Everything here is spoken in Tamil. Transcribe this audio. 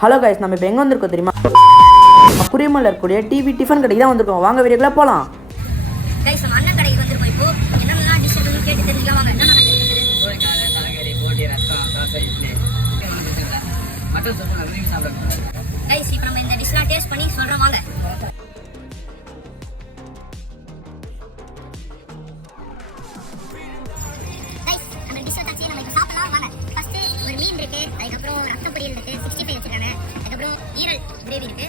ஹலோ கைஸ், நம்ம இப்போ எங்கே வந்திருக்கோம் தெரியுமா? புரியமல்ல இருக்கக்கூடிய டிவி டிஃபன் கடைக்கு தான் வந்திருக்கோம். வாங்க வீடியோக்குள்ள போகலாம். கைஸ், நம்ம அண்ணன் கடைக்கு வந்திருக்கோம். இப்போ என்னெல்லாம் டிஷ் இருக்குன்னு கேட்டு தெரிஞ்சுக்கலாம். வாங்க. என்னென்ன கோழிக்காக, தலைக்கறி, போட்டி, ரசம், தோசை, இட்லி, மட்டன் சூப்பு விரும்பி சாப்பிடுறோம். கைஸ், இப்போ நம்ம இந்த டிஷ்லாம் டேஸ்ட் பண்ணி சொல்கிறோம். வாங்க. கைஸ், நம்ம டிஷ்ஷை தச்சு நம்ம இப்போ சாப்பிடலாம். வாங்க. ஃபர்ஸ்ட் ஒரு மீன் இருக்கு, அதுக்கப்புறம் ரத்த பொரியல் இருக்கு, 65 வச்சிருக்காங்க, அதுக்கப்புறம் ஈரல் கிரேவி இருக்கு,